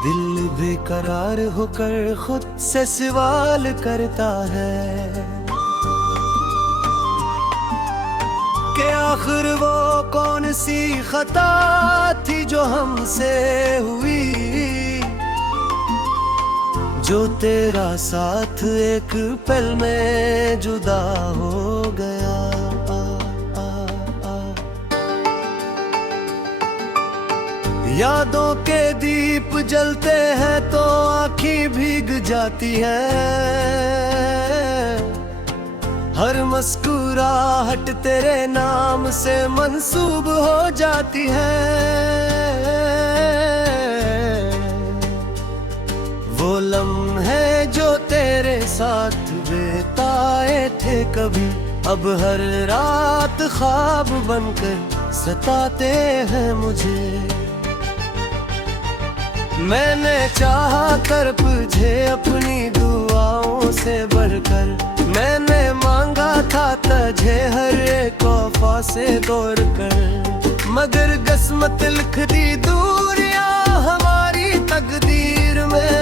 दिल बेकरार होकर खुद से सवाल करता है कि आखिर वो कौन सी खता थी जो हमसे हुई, जो तेरा साथ एक पल में जुदा हो गया। यादों के दीप जलते हैं तो आँखें भीग जाती हैं, हर मुस्कुराहट तेरे नाम से मंसूब हो जाती है। वो लम्हे जो तेरे साथ बिताए थे कभी, अब हर रात ख्वाब बनकर सताते हैं मुझे। मैंने चाहा कर तुझे अपनी दुआओं से बढ़कर, मैंने मांगा था तुझे हर एक वफा से दौड़ कर, मगर किस्मत लिख दी दूरियां हमारी तकदीर में,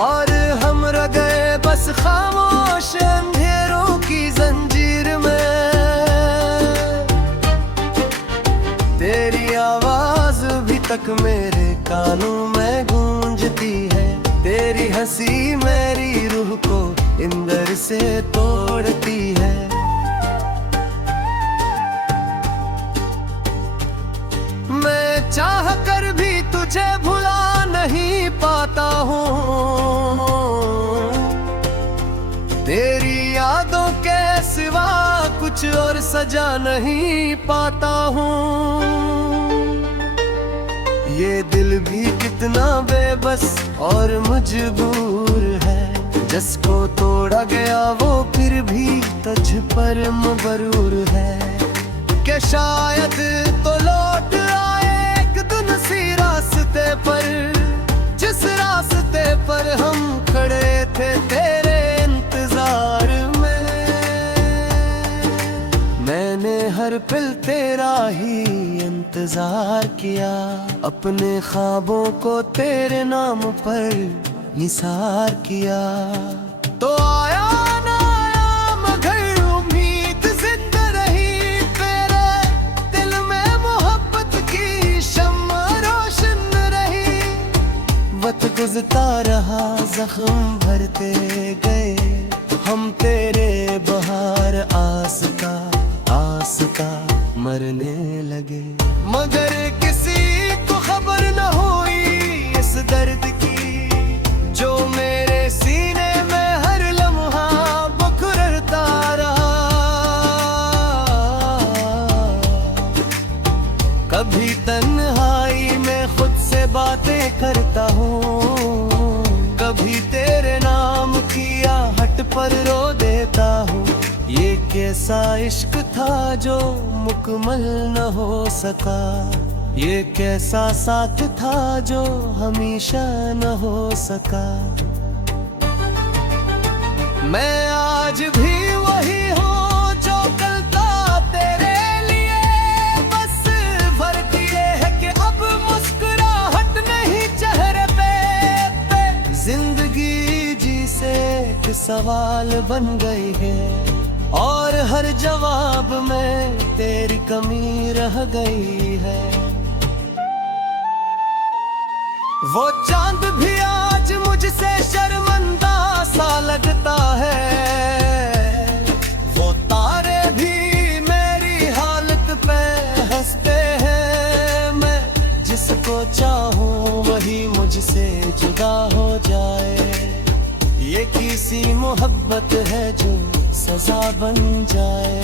और हम रह गए बस खामोश अंधेरों की जंजीर में। तेरी आवाज भी तक मेरे कानों में गूंजती है, तेरी हंसी मेरी रूह को अंदर से तोड़ती है। मैं चाह कर भी तुझे भुला नहीं पाता हूँ, तेरी यादों के सिवा कुछ और सजा नहीं पाता हूँ। ये दिल भी कितना बेबस और मजबूर है, जिसको तोड़ा गया वो फिर भी तुझ पर मगरूर है, कि शायद तो लौट आए एक दिन सी रास्ते पर, जिस रास्ते पर हम खड़े थे तेरे इंतजार में। मैंने हर पल तेरा ही इंतजार किया, अपने ख्वाबों को तेरे नाम पर निसार किया। तो आया ना आया मगर उम्मीद जिंदा रही, तेरे दिल में मोहब्बत की शम्मा रोशन रही। वक्त गुजरता रहा जख्म भरते गए, हम तेरे बहार आसता आसता मरने लगे, मगर किसी को खबर न हुई इस दर्द की, जो मेरे सीने में हर लम्हा बुखरता रहा। कभी तन्हाई में खुद से बातें करता हूँ, कभी तेरे नाम की आहट पर रो देता हूँ। ये कैसा इश्क था जो मुकम्मल न हो सका, ये कैसा साथ था जो हमेशा न हो सका। मैं आज भी वही हूँ जो कल था तेरे लिए, बस फर्क ये है कि अब मुस्कुराहट नहीं चेहरे पे। जिंदगी जी से एक सवाल बन गई है, और हर जवाब में तेरी कमी रह गई है। वो चांद भी आज मुझसे शर्मिंदा सा लगता है, वो तारे भी मेरी हालत पे हंसते हैं। मैं जिसको चाहूँ वही मुझसे जुदा हो जाए, ये किसी मोहब्बत है जो सजा बन जाए।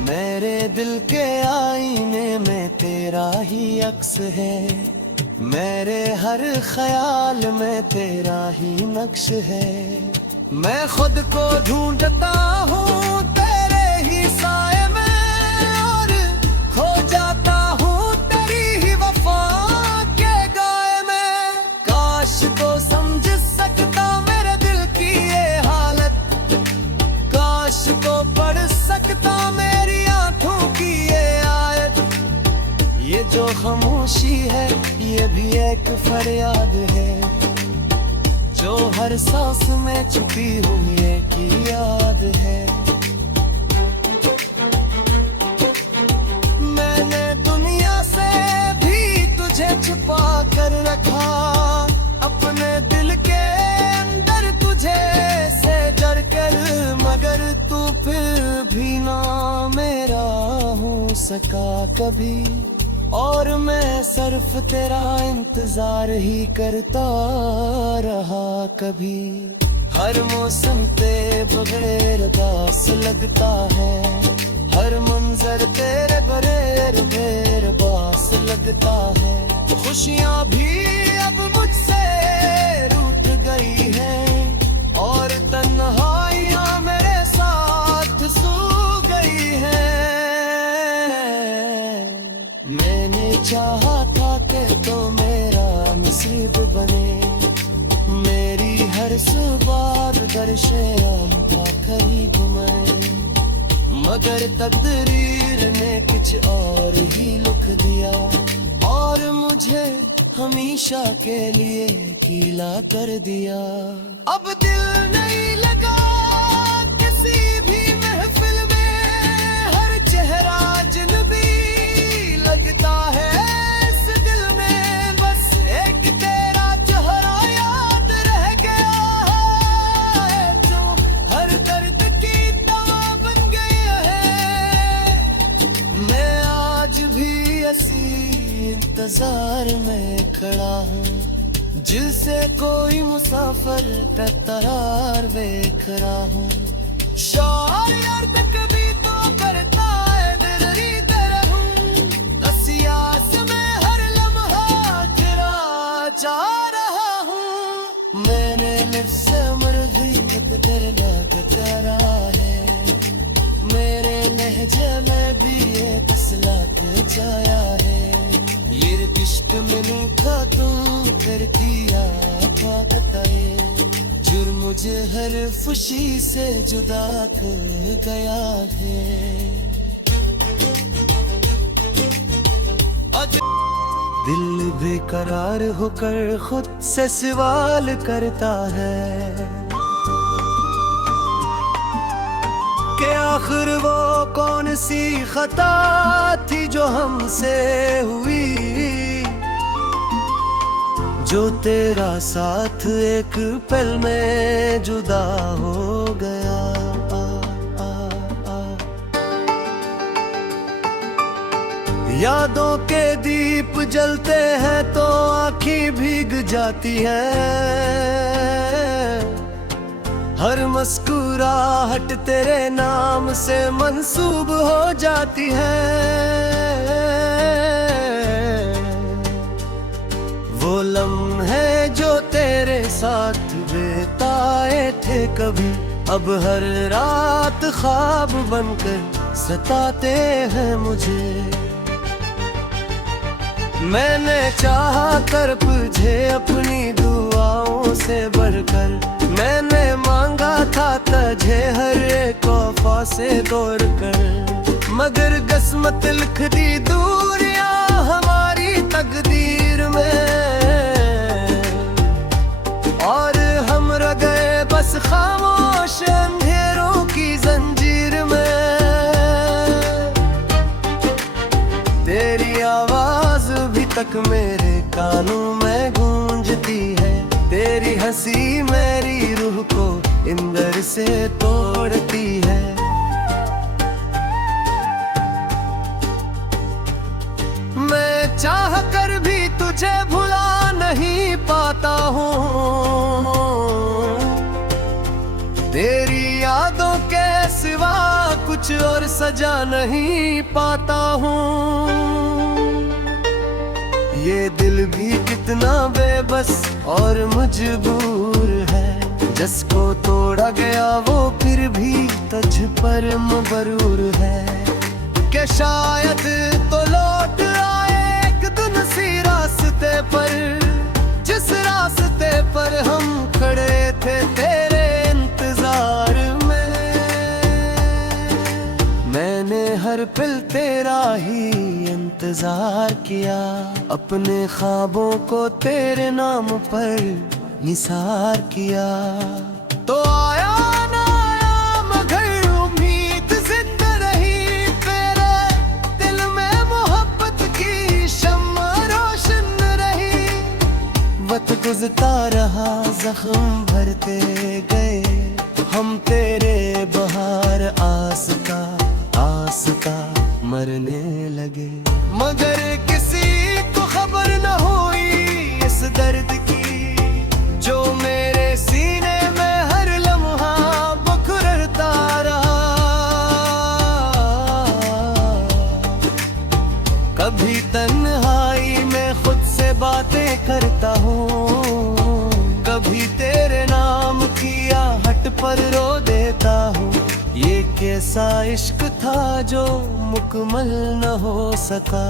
मेरे दिल के आईने में तेरा ही अक्स है, मेरे हर ख्याल में तेरा ही नक्श है। मैं खुद को ढूंढता हूँ तेरे ही साए में, और खो जाता हूँ तेरी ही वफा के गाए में। काश तो समझ सकता मेरे दिल की ये हालत, काश तो पढ़ सकता मेरी आंखों की ये आयत। ये जो खामोशी है भी एक फरियाद है जो हर सांस में छुपी हुई एक याद है। मैंने दुनिया से भी तुझे छुपा कर रखा, अपने दिल के अंदर तुझे से डर कर, मगर तू फिर भी ना मेरा हो सका कभी। और मैं सिर्फ तेरा इंतजार ही करता रहा कभी। हर मौसम ते बगैर दास लगता है, हर मंजर तेरे बगैर बेर बास लगता है। खुशियाँ भी अब मुझसे रूठ गई हैं और तन्हाइयाँ मेरे साथ सो गई हैं। मैंने चाहा था कि तो मेरा नसीब बने, मेरी हर सुबह दर्शे आम खरी घुमाए, मगर तकदीर ने कुछ और ही लिख दिया और मुझे हमेशा के लिए गीला कर दिया। अब दिल नहीं लगा किसी भी महफिल में, हर चेहरा अजनबी लगता है इस दिल में। बस एक तेरा चेहरा याद रह गया है जो हर दर्द की दवा बन गया है। मैं आज भी ऐसी इंतजार में खड़ा हूँ जिससे कोई मुसाफिर का तरार देख रहा हूँ। शायर कभी तो करता है दिलरी तरहूँ, दसियास में हर लम्हा गिरा जा रहा हूँ। मैंने लिफ्ट से मर्जी डर लगता रहा है, मेरे लहजे में भी ये तसलात जाया है। ये इश्क में नहीं था तू फिर किया बताए, जुर्म मुझे हर खुशी से जुदा कर गया है। दिल बेकरार होकर खुद से सवाल करता है कि आखिर वो कौन सी खता थी जो हमसे हुई, जो तेरा साथ एक पल में जुदा हो गया। यादों के दीप जलते हैं तो आँखें भीग जाती हैं, हर मुस्कुराहट तेरे नाम से मंसूब हो जाती है। वो लम्हे जो तेरे साथ बिताए थे कभी, अब हर रात ख्वाब बनकर सताते हैं मुझे। मैंने चाहा कर तुझे अपनी दुआओं से बढ़कर, मैंने मांगा था तुझे हर एक वफा से दौड़ कर, मगर किस्मत लिख दी दूरियां हमारी तकदीर में, और हम रह गए बस खामोश अंधेरों की जंजीर में। तेरी आवाज भी तक मेरे कानों में गूंजती है, तेरी हंसी मेरी रूह को अंदर से तोड़ती है। मैं चाह कर भी तुझे भुला नहीं पाता हूँ, तेरी यादों के सिवा कुछ और सजा नहीं पाता हूँ। ये दिल भी कितना बेबस और मजबूर है, जिसको तोड़ा गया वो फिर भी तुझ पर मबरूर है, कि शायद तो लौट आए एक दिन सी रास्ते पर, जिस रास्ते पर हम खड़े थे तेरे इंतजार में। मैंने हर पल तेरा ही इंतजार किया। अपने ख्वाबों को तेरे नाम पर निसार किया। तो आया ना आया मगर उम्मीद जिंदा रही, तेरे दिल में मोहब्बत की शम्मा रोशन रही। वक्त गुजरता रहा, जख्म भरते गए हम तेरे बहार आसता आसता मरने लगे। मगर किसी को खबर न हुई इस दर्द की, जो मेरे सीने में हर लम्हा बखरता रहा। कभी तन्हाई में खुद से बातें करता हूँ, कभी तेरे नाम की आहट पर रो देता हूँ। ये कैसा इश्क था जो मुकम्मल न हो सका,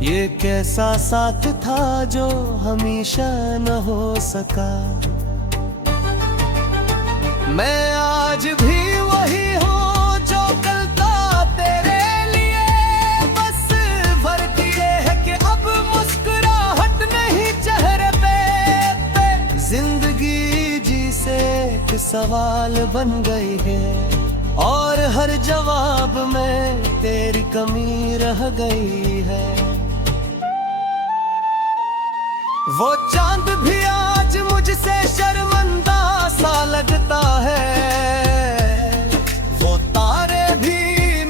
ये कैसा साथ था जो हमेशा न हो सका। मैं आज भी वही हूँ जो कल था तेरे लिए, बस फर्क ये है कि अब मुस्कुराहट नहीं चेहरे पे। जिंदगी जी से एक सवाल बन गई है और हर जवाब में तेरी कमी रह गई है। वो चांद भी आज मुझसे शर्मिंदा सा लगता है, वो तारे भी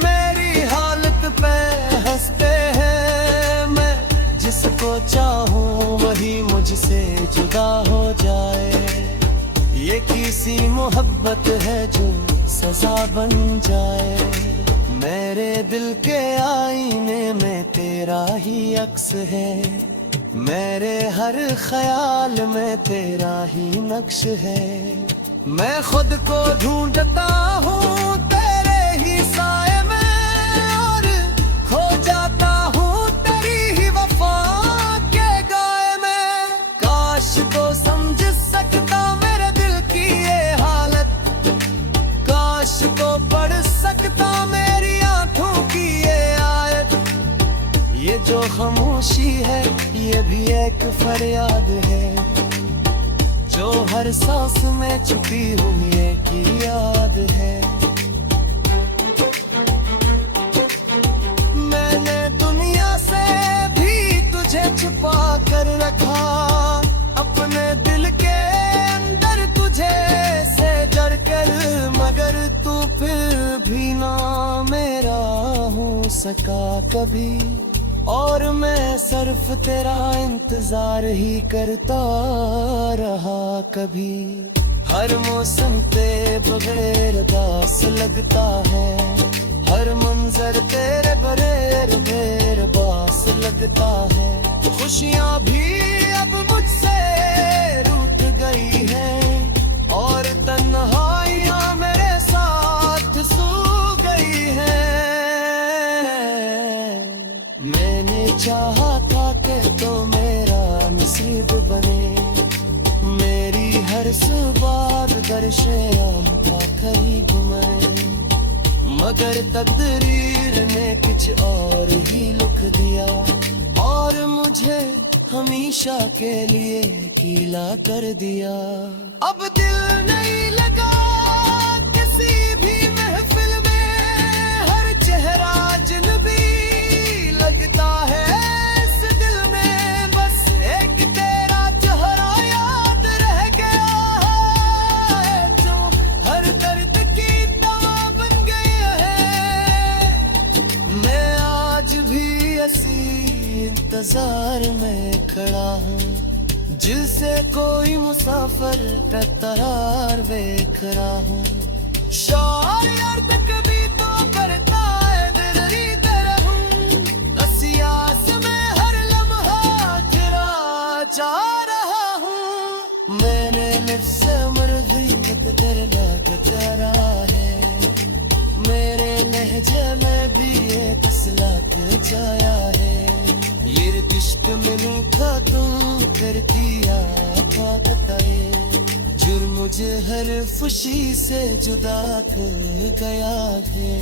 मेरी हालत पे हंसते हैं। मैं जिसको चाहूं वही मुझसे जुदा हो जाए, ये किसी मोहब्बत है जो सजा बन जाए। मेरे दिल के आईने में तेरा ही अक्स है, मेरे हर ख्याल में तेरा ही नक्श है। मैं खुद को ढूंढता हूँ तेरे ही साए में और खो जाता हूँ तेरी ही वफा के गाए में। काश तो समझ सकता मेरे दिल की ये हालत, काश को पढ़ सकता मेरी आंखों की ये आयत। ये जो खामोशी है ये भी एक फरियाद है, जो हर सांस में छुपी हुई एक याद है। मैंने दुनिया से भी तुझे छुपा कर रखा, अपने दिल के अंदर तुझे से जड़ कर, मगर तू फिर भी ना मेरा हो सका कभी। और मैं सिर्फ तेरा इंतजार ही करता रहा कभी। हर मौसम पे बगैर दास लगता है, हर मंजर तेरे बगैर बेर बास लगता है। खुशियाँ भी अब मुझसे रूठ गई हैं और तन्हाइयाँ मेरे साथ सो गई हैं। मैंने चाहा था कि तो मेरा नसीब बने, मेरी हर सुबह दर्शे आमदा करी घुमाए। मगर तकदीर ने कुछ और ही लिख दिया और मुझे हमेशा के लिए गीला कर दिया। अब दिल नहीं लगा किसी भी महफिल में, हर चेहरा अजनबी लगता है इस दिल में। बस एक तेरा चेहरा याद रह गया है, जो हर दर्द की दवा बन गई है। मैं आज भी ऐसी इंतजार में खड़ा हूँ, जिससे कोई मुसाफिर का तरार देख रहा हूँ। शायर कभी तो करता है दिलरी तरह हूँ, रसियास में हर लम्हा चुरा जा रहा हूँ। मैंने लिफ्ट मर्जी कदर लगता रहा है, मेरे लहजे में भी ये फसलत जाया है। ये इश्क में था तू करती आता है, जुर्म मुझे हर खुशी से जुदा कर गया है।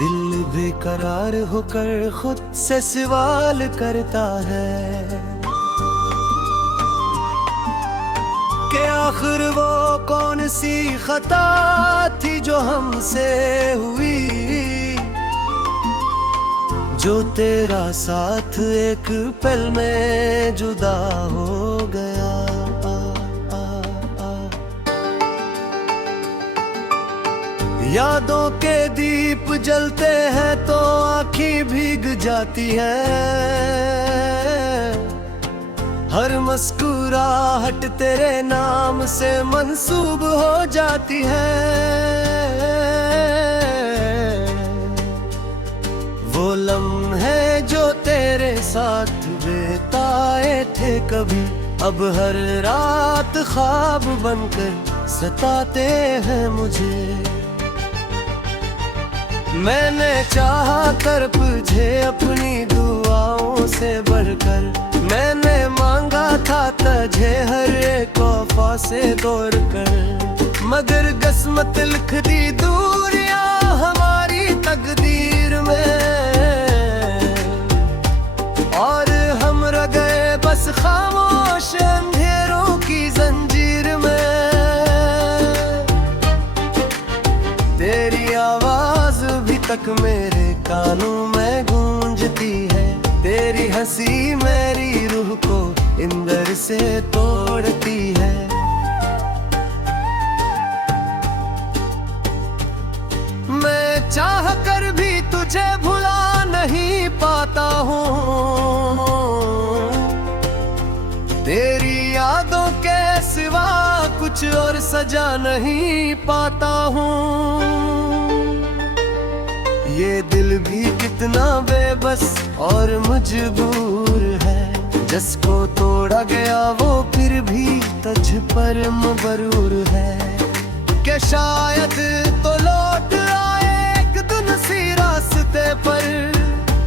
दिल बेकरार होकर खुद से सवाल करता है कि आखिर वो कौन सी खता थी जो हमसे हुई, जो तेरा साथ एक पल में जुदा हो गया। यादों के दीप जलते हैं तो आँखें भीग जाती है, हर मुस्कुराहट तेरे नाम से मंसूब हो जाती है। वो लम्हे जो तेरे साथ बिताए थे कभी, अब हर रात ख्वाब बनकर सताते हैं मुझे। मैंने चाहा तुझे अपनी दुआओं से बढ़कर, मैंने मांगा था तुझे हर एक वफा से दौड़ कर, मगर किस्मत लिख दी दूरियां हमारी तकदीर में, और हम रह गए बस खामोश अंधेरों की जंजीर में। तेरी आवाज भी तक मेरे कानों में गूंजती है, तेरी हंसी मेरी रूह को अंदर से तोड़ती है। मैं चाह कर भी तुझे भुला नहीं पाता हूँ, तेरी यादों के सिवा कुछ और सजा नहीं पाता हूँ। ये दिल भी कितना बेबस और मजबूर है, जिसको तोड़ा गया वो फिर भी तुझ पर मबरूर है, कि शायद तो लौट आए एक दिन सी रास्ते पर,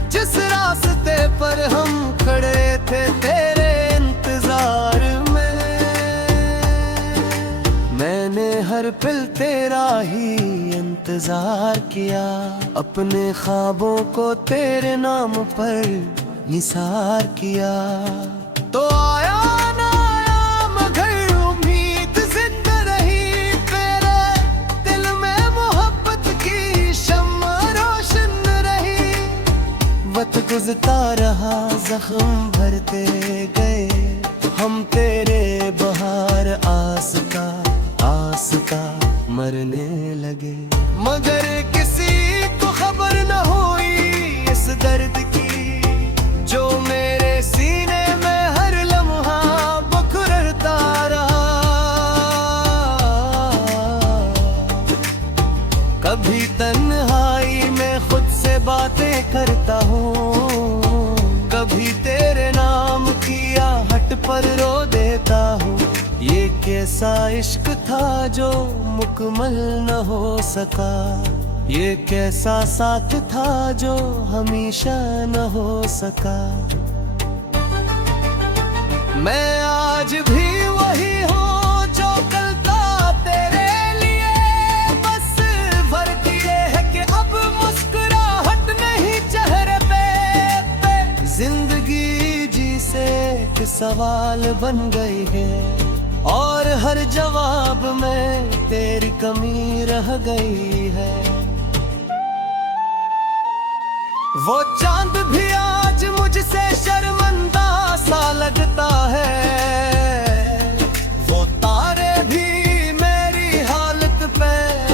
जिस रास्ते पर हम खड़े थे तेरे इंतजार में। मैंने हर पल तेरा ही इंतजार किया, अपने ख्वाबों को तेरे नाम पर निसार किया। तो आया ना आया मगर उम्मीद जिंदा रही, तेरे दिल में मोहब्बत की शम्मा रोशन रही। वक्त गुजरता रहा जख्म भरते गए, हम तेरे बहार आसता आसता मरने लगे, मगर किसी को खबर न हुई इस दर्द की, जो मेरे सीने में हर लम्हा बखरता रहा। कभी तन्हाई में खुद से बातें करता हूँ, कभी तेरे नाम की आहट पर रो देता हूँ। ये कैसा इश्क था जो मुकम्मल न हो सका, ये कैसा साथ था जो हमेशा न हो सका। मैं आज भी वही हूँ जो कल था तेरे लिए, बस फर्क ये है कि अब मुस्कुराहट नहीं चेहरे पे। जिंदगी जी से एक सवाल बन गई है, और हर जवाब में तेरी कमी रह गई है। वो चांद भी आज मुझसे शर्मिंदा सा लगता है, वो तारे भी मेरी हालत पे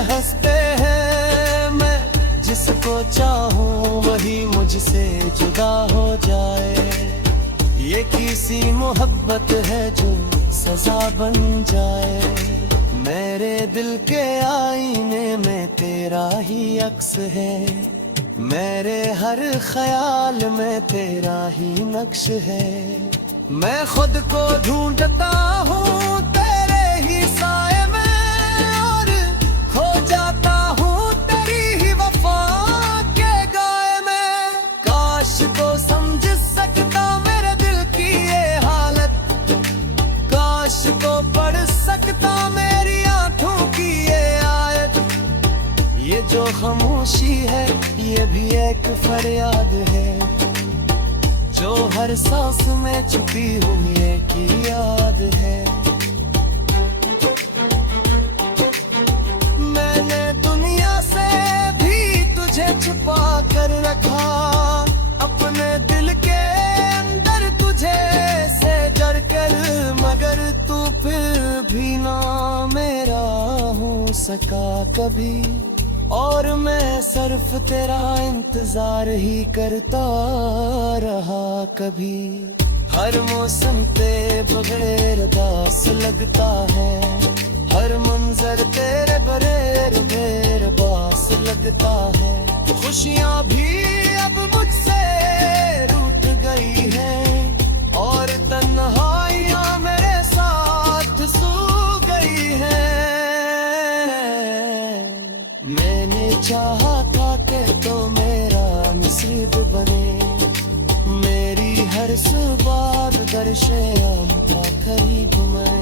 हंसते हैं। मैं जिसको चाहूं वही मुझसे जुदा हो जाए, ये किसी मोहब्बत है जो सजा बन जाए। मेरे दिल के आईने में तेरा ही अक्स है, मेरे हर ख्याल में तेरा ही नक्श है। मैं खुद को ढूंढता हूँ तेरे ही साए में, और खो जाता हूँ तेरी ही वफा के गाए में। काश तो समझ सकता मेरे दिल की ये हालत, काश तो पढ़ सकता मेरी आंखों की ये आयत। ये जो खामोशी है ये हर याद है, जो हर सांस में छुपी हुई एक ही याद है। मैंने दुनिया से भी तुझे छुपा कर रखा, अपने दिल के अंदर तुझे से जड़ कर, मगर तू फिर भी ना मेरा हो सका कभी। और मैं सिर्फ तेरा इंतजार ही करता रहा कभी। हर मौसम पे बगैर दास लगता है, हर मंजर तेरे बगैर बेरबास लगता है। खुशियाँ भी अब मुझसे रूठ गई हैं, और तन्हाइयाँ मेरे साथ सो गई हैं। मैंने चाहा था कि तो मेरा नसीब बने, मेरी हर सुबह दर्शे आम था करीब में,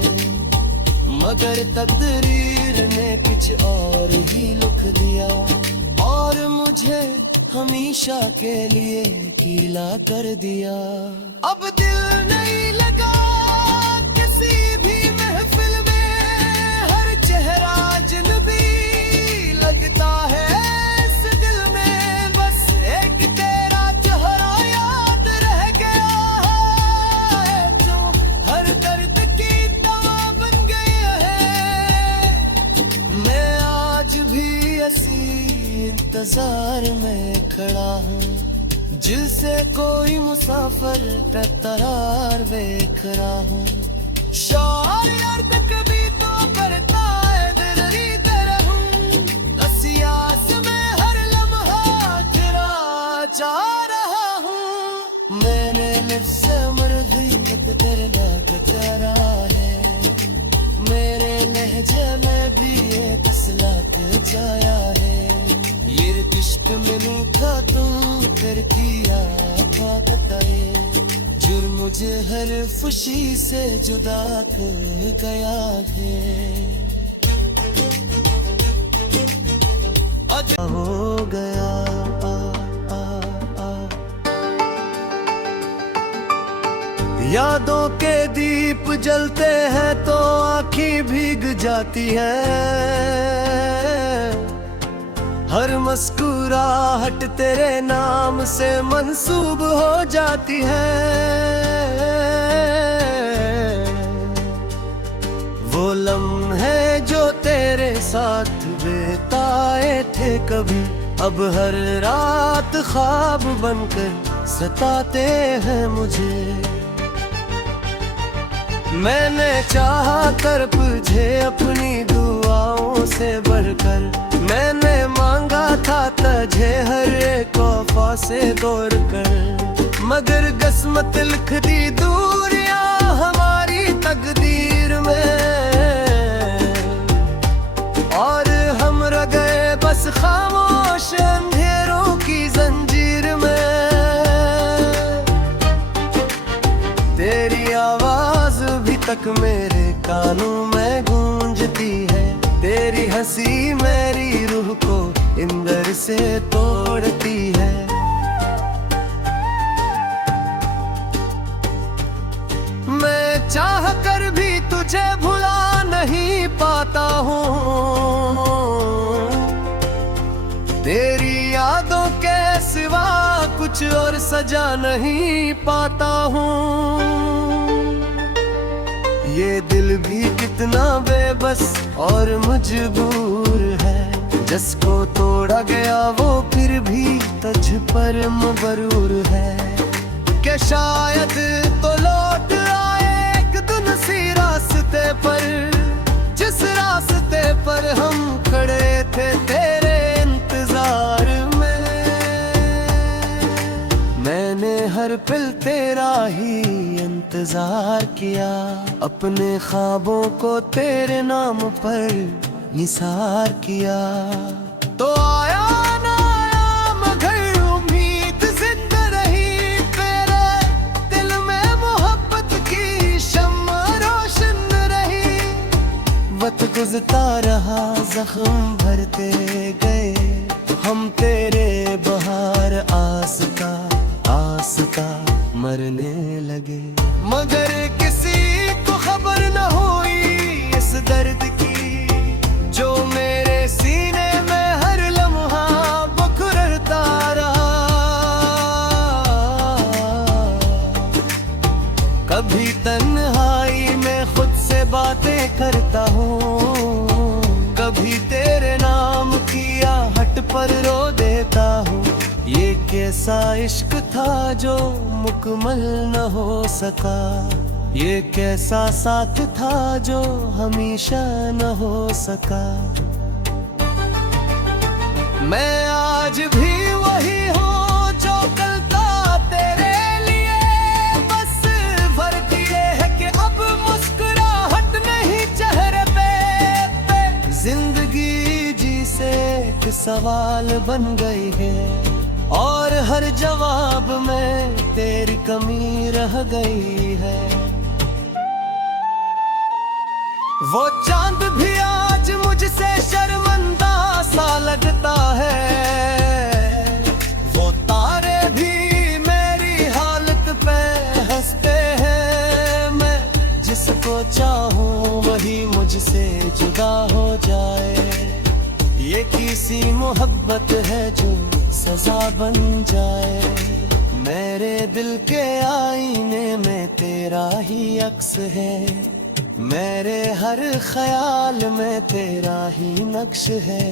मगर तकदीर ने कुछ और ही लिख दिया, और मुझे हमेशा के लिए कीला कर दिया। अब दिल नहीं लगा किसी भी महफिल में, हर चेहरा अजनबी लगता है इस दिल में। बस एक तेरा चेहरा याद रह गया है, जो हर दर्द की दवा बन गया है। मैं आज भी ऐसी इंतजार में खड़ा हूँ, जिसे कोई मुसाफिर तरार देख रहा हूँ। शायर कभी तो करता है दिलरी तरह हूँ, असियास में हर लम्हा तेरा जा रहा हूँ। मैंने नफ्से मर्दी तेरे लाग तेरा है, मेरे लहजे में भी एक असलाक जाया है। ये इश्क में नहीं था तू कर किया बताए, जुर्म मुझे हर खुशी से जुदा कर गया है। हो गया यादों के दीप जलते हैं तो आँखें भीग जाती हैं, हर मुस्कुराहट तेरे नाम से मंसूब हो जाती है। वो लम्हे जो तेरे साथ बिताए थे कभी, अब हर रात ख्वाब बनकर सताते हैं मुझे। मैंने चाहा कर तुझे अपनी दुआओं से बढ़कर, मैंने मांगा था तुझे हर एक वफा से दौड़ कर, मगर किस्मत लिख दी दूरियां हमारी तकदीर में, और हम रह गए बस खामोश अंधेरों की जंजीर में। तेरी आवाज भी तक मेरे कानों में गूंजती है, तेरी हंसी मेरी रूह को अंदर से तोड़ती है। मैं चाह कर भी तुझे भुला नहीं पाता हूँ, तेरी यादों के सिवा कुछ और सजा नहीं पाता हूँ। ये दिल भी कितना बेबस और मजबूर है, जिसको तोड़ा गया वो फिर भी तुझ पर मबरूर है। कि शायद तो लौट आए एक दिन सी रास्ते पर, जिस रास्ते पर हम खड़े थे तेरे इंतजार में। मैंने हर पल तेरा ही इंतजार किया, अपने ख्वाबों को तेरे नाम पर निसार किया। तो आया ना आया मगर उम्मीद जिंदा रही, तेरे दिल में मोहब्बत की शम्मा रोशन रही। वक्त गुजरता रहा जख्म भरते गए, हम तेरे बहार आसता आसता मरने लगे। मगर किसी को खबर न हुई इस दर्द की जो मेरे सीने में हर लम्हा बुखरता रहा। कभी तन्हाई में खुद से बातें करता हूँ, कभी तेरे नाम की आहट पर रो देता हूँ। ये कैसा इश्क था जो मुकम्मल न हो सका, ये कैसा साथ था जो हमेशा न हो सका। मैं आज भी वही हूँ जो कल था तेरे लिए, बस फर्क ये है कि अब मुस्कुराहट नहीं चेहरे पे। जिंदगी जी से एक सवाल बन गई है और हर जवाब में तेरी कमी रह गई है। वो चांद भी आज मुझसे शर्मिंदा सा लगता है, वो तारे भी मेरी हालत पे हंसते हैं। मैं जिसको चाहूं वही मुझसे जुदा हो जाए, ये किसी मोहब्बत है जो सजा बन जाए। मेरे दिल के आईने में तेरा ही अक्स है, मेरे हर ख्याल में तेरा ही नक्श है।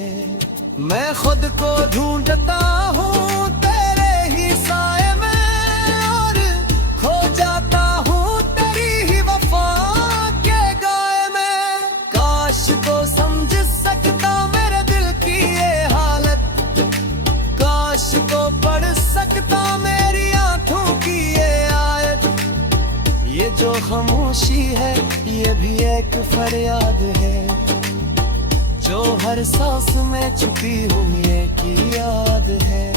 मैं खुद को ढूंढता हूँ तेरे ही साए में और खो जाता हूँ तेरी ही वफा के गाए में। काश तो समझ सकता मेरे दिल की ये हालत, काश तो पढ़ सकता मेरी आंखों की ये आयत। ये जो खामोशी है ये भी एक फरियाद है, जो हर सांस में छुपी हुई एक याद है।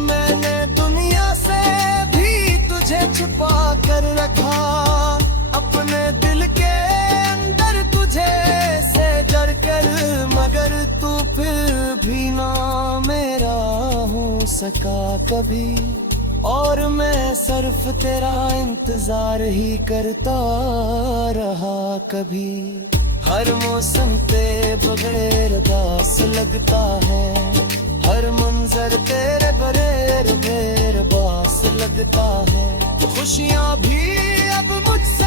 मैंने दुनिया से भी तुझे छुपा कर रखा, अपने दिल के अंदर तुझे से जड़ कर, मगर तू फिर भी ना मेरा हो सका कभी। और मैं सिर्फ तेरा इंतजार ही करता रहा कभी। हर मौसम पे बगैर दास लगता है, हर मंजर तेरे बगैर बेर बास लगता है। खुशियाँ भी अब मुझसे